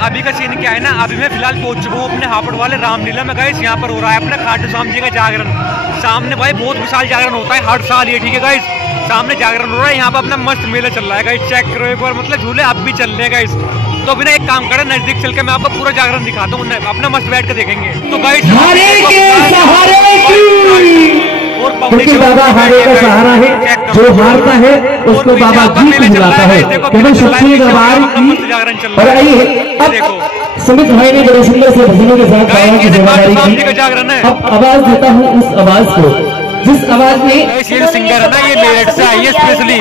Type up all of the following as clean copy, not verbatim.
अभी का सीन क्या है ना, अभी मैं फिलहाल पहुंच चुका हूँ अपने हापड़ वाले रामलीला में। गाइस यहाँ पर हो रहा है अपने खाटू श्याम जी का जागरण। सामने भाई बहुत विशाल जागरण होता है हर साल ये, ठीक है गाइस। सामने जागरण हो रहा है, यहाँ पर अपना मस्त मेला चल रहा है गाइस। चेक करो एक बार, मतलब झूले अब भी चल रहे हैं गाइस। तो बिना एक काम करें, नजदीक चल के मैं आपको पूरा जागरण दिखाता हूँ, अपना मस्त बैठ के देखेंगे। तो गाइस क्योंकि बाबा हारे का सहारा है, जो हारता है उसको बाबा जीत दिलाता है। केवल सच्ची दरबार की। और आइए अब सुमित भाई ने बड़े सुंदर से भजनों के साथ गाया की जिम्मेदारी की। अब आवाज देता हूँ उस आवाज को जिस आवाज में सिंगर है ना, ये मेरठ से आई है स्पेशली।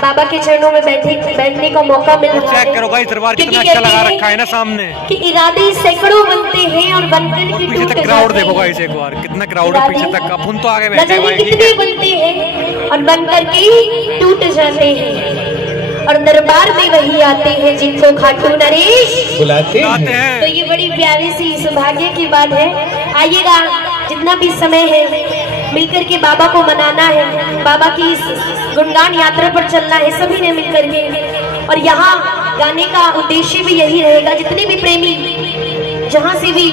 बाबा के चरणों में बैठने का मौका मिल रहा है। चेक करो गाइस, दरबार कितना अच्छा लगा रखा है ना सामने। कि इरादे सैकड़ों बनते हैं और बनकर के पीछे तक क्राउड देखो गाइस एक बार, कितना क्राउड है पीछे तक। अपन तो आगे बैठे हैं भाई, कितने बनते हैं और बनकर के टूट जाते हैं और दरबार में वही आते हैं जिनको खाटू नरेश बुलाते हैं। तो ये बड़ी प्यारी सी सौभाग्य की बात है। आइएगा, जितना भी समय है मिलकर के बाबा को मनाना है, बाबा की इस गुणगान यात्रा पर चलना है सभी ने मिलकर के। और यहाँ गाने का उद्देश्य भी यही रहेगा, जितने भी प्रेमी जहाँ से भी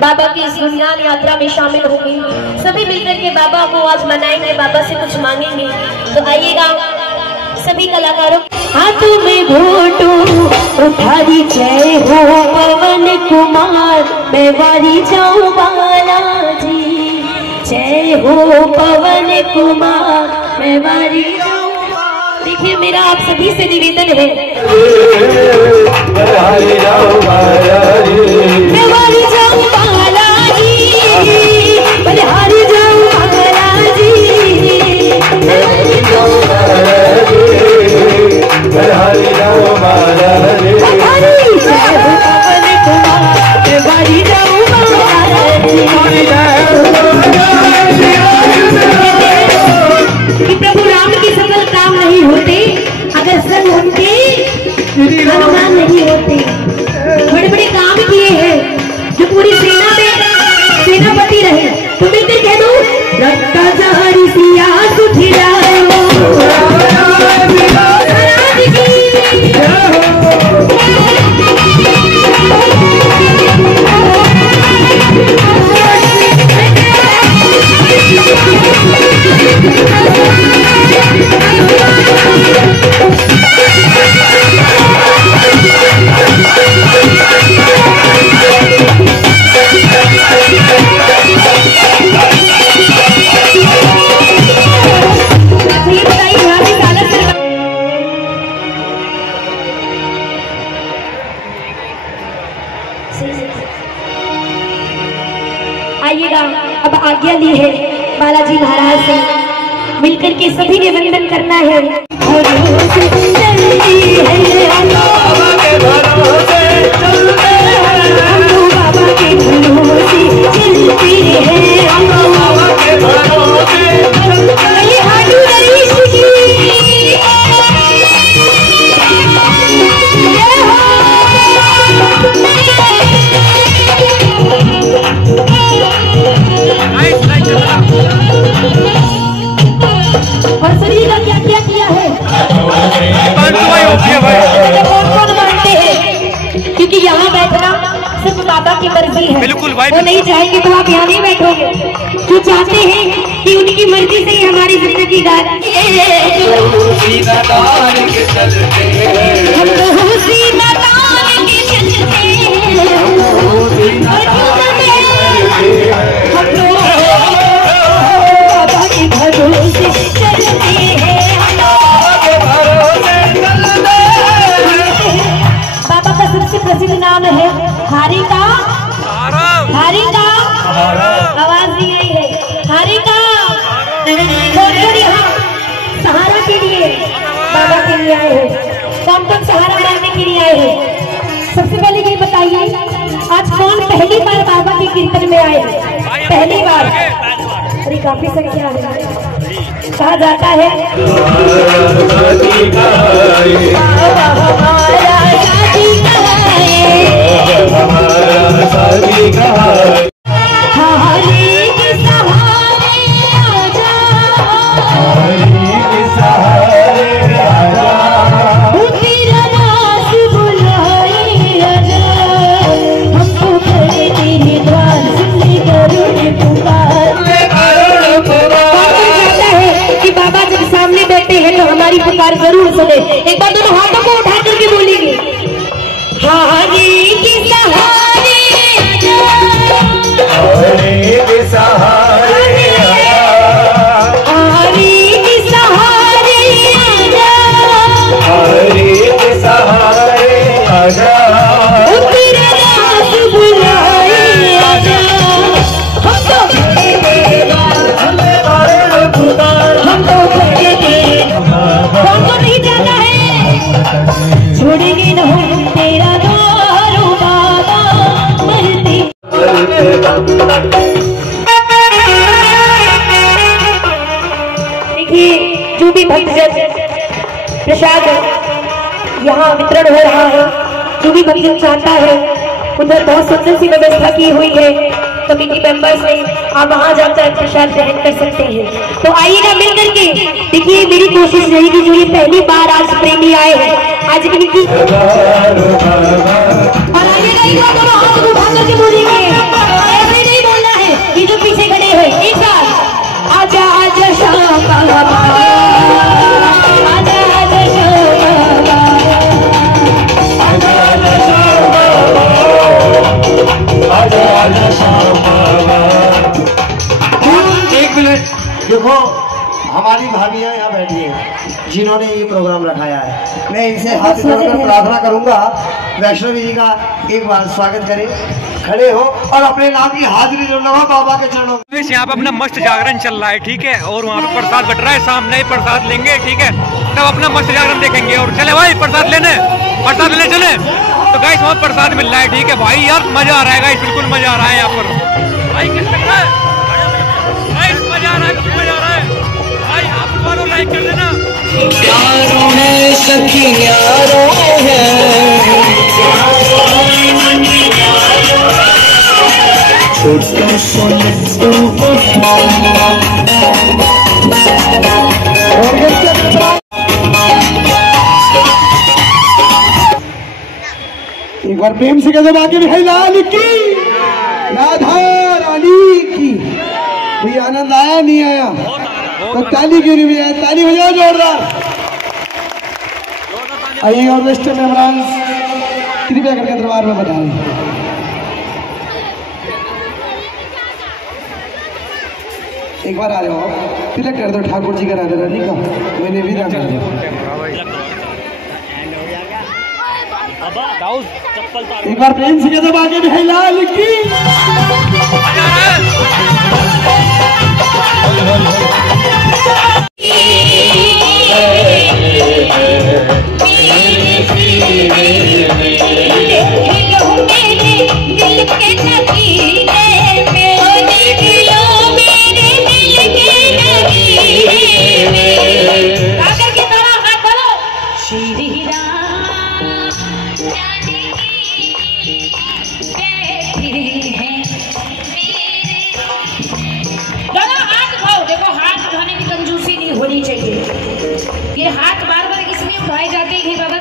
बाबा की इस गुणगान यात्रा में शामिल होंगे सभी मिलकर के बाबा को आज मनाएंगे, बाबा से कुछ मांगेंगे। तो आइएगा सभी कलाकारों, हाथों में घोटो उठारी जय हो पवन कुमार, मैं वारी जाऊं बालाजी। जय हो पवन कुमार, मैं वारी जाऊं। देखिए मेरा आप सभी से निवेदन है, मैं वारी जाऊं बालाजी, बलिहारी जाऊं बालाजी, बलिहारी जाऊं बालाजी, बलिहारी जाऊं बालाजी, बलिहारी जाऊं बालाजी। जय हो पवन कुमार, मैं वारी जाऊं कि प्रभु राम के सकल काम नहीं होते अगर संग उनके हनुमान नहीं होते। बड़े बड़े काम किए हैं जो पूरी सेना में सेनापति रहे। तो मिलकर कह दो, रक्ता जहरी सिया सुधिरायो आइएगा। अब आज्ञा ली है बालाजी महाराज से, मिलकर के सभी ने वंदन करना है। और सभी का क्या क्या किया है, कौन मानते हैं, क्योंकि यहाँ बैठना सिर्फ बाबा की मर्जी है। बिल्कुल भाई, वो नहीं चाहेंगे तो आप यहाँ नहीं बैठोगे। जो चाहते हैं कि उनकी मर्जी से ही हमारी जिंदगी बाबा का सबसे प्रसिद्ध नाम है हारी का, हारी का आवाज दी गई है, हारी का। यहाँ सहारा के लिए बाबा के लिए आए हैं, कौन कौन सहारा मारने के लिए आए हैं। सबसे पहले ये बताइए आज कौन पहली बार बाबा कीर्तन में आए पहली बार, अरे काफी संख्या है। कहा जाता है हमारी पुकार जरूर सुने। एक बार दोनों हाथों को उठा करके बोलेंगे, हारी के सहारे हारी के सहारे हारी के सहारे हारी के सहारे आजा, तेरे रास बुलाए आजा, हम तो हमको नहीं जाना है, छोड़ेंगे न हम तेरा दारो बाबा मरते। देखिए जो भी भक्तजन प्रसाद यहाँ वितरण हो रहा है, जो भी भक्तजन चाहता है, उधर बहुत सुंदर सी व्यवस्था की हुई है कमेटी मेंबर्स ने, आप वहाँ जाकर प्रसाद ग्रहण कर सकते हैं। तो आइएगा मिल करके। देखिए मेरी कोशिश रहेगी, जो ये पहली बार आज प्रेमी आए हैं, आज इनकी और आइएगा एक बार दोनों हाथ उठा करके बोलेंगे, ऐसे नहीं बोलना है, ये जो पीछे खड़े हैं एक बार आजा आजा शाम बाबा, आजा आजा शाम बाबा, आजा आजा शाम बाबा, आजा आजा शाम बाबा। एक मिनट देखो, हमारी भाभियां यहाँ बैठी हैं जिन्होंने ये प्रोग्राम रखाया है, मैं इनसे हाथ जोड़कर प्रार्थना करूंगा वैष्णवी जी का एक बार स्वागत करें, खड़े हो और अपने नाम की हाजिरी जोड़ना बाबा के चरणों में। यहाँ पे अपना मस्त जागरण चल रहा है, ठीक है, और वहाँ पे प्रसाद बट रहा है, सामने ही प्रसाद लेंगे, ठीक है, तब अपना मस्त जागरण देखेंगे। और चले भाई प्रसाद लेने चले, तो गाइस वहाँ प्रसाद मिल रहा है, ठीक है भाई, यार मजा आ रहा है गाइस, बिल्कुल मजा आ रहा है यहाँ पर भाई, किस लग रहा है गाइस, मजा आ रहा है, बिल्कुल मजा आ रहा है भाई, आप दोनों लाइक कर देना। यारों है सखी यारों है, छोटू सोनू एक बार प्रेम से कहते बाकी भाई लाल की, राधा रानी की। कोई आनंद आया नहीं आया तो ताली क्यों नहीं बजाया, ताली बजाओ जोरदार। आइए और वेस्टर्न मेहमान कृपया करके दरबार में बताएं। एक बार आ जाओ, तिलक कर दो ठाकुर जी का राधा रानी का, मैंने भी कर दिया। एक बार प्रेम से कहते बाकी भाई लाल की। होनी चाहिए, ये हाथ बार बार इसलिए उठाए जाते हैं बाबा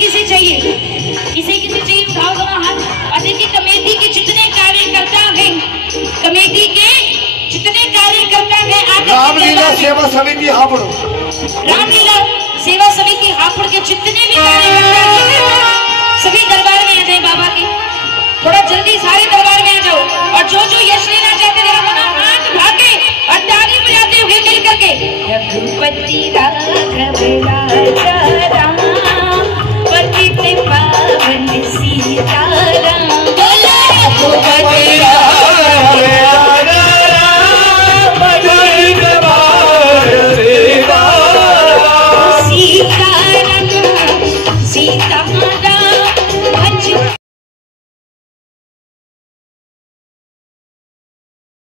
किसे चाहिए उठाओ दोनों हाथ। और देखिए कमेटी के जितने कार्यकर्ता हैं, कमेटी के जितने कार्यकर्ता हैं, रामलीला सेवा समिति हापुड़, रामलीला सेवा समिति हापुड़ के जितने भी कार्यकर्ता हैं, सभी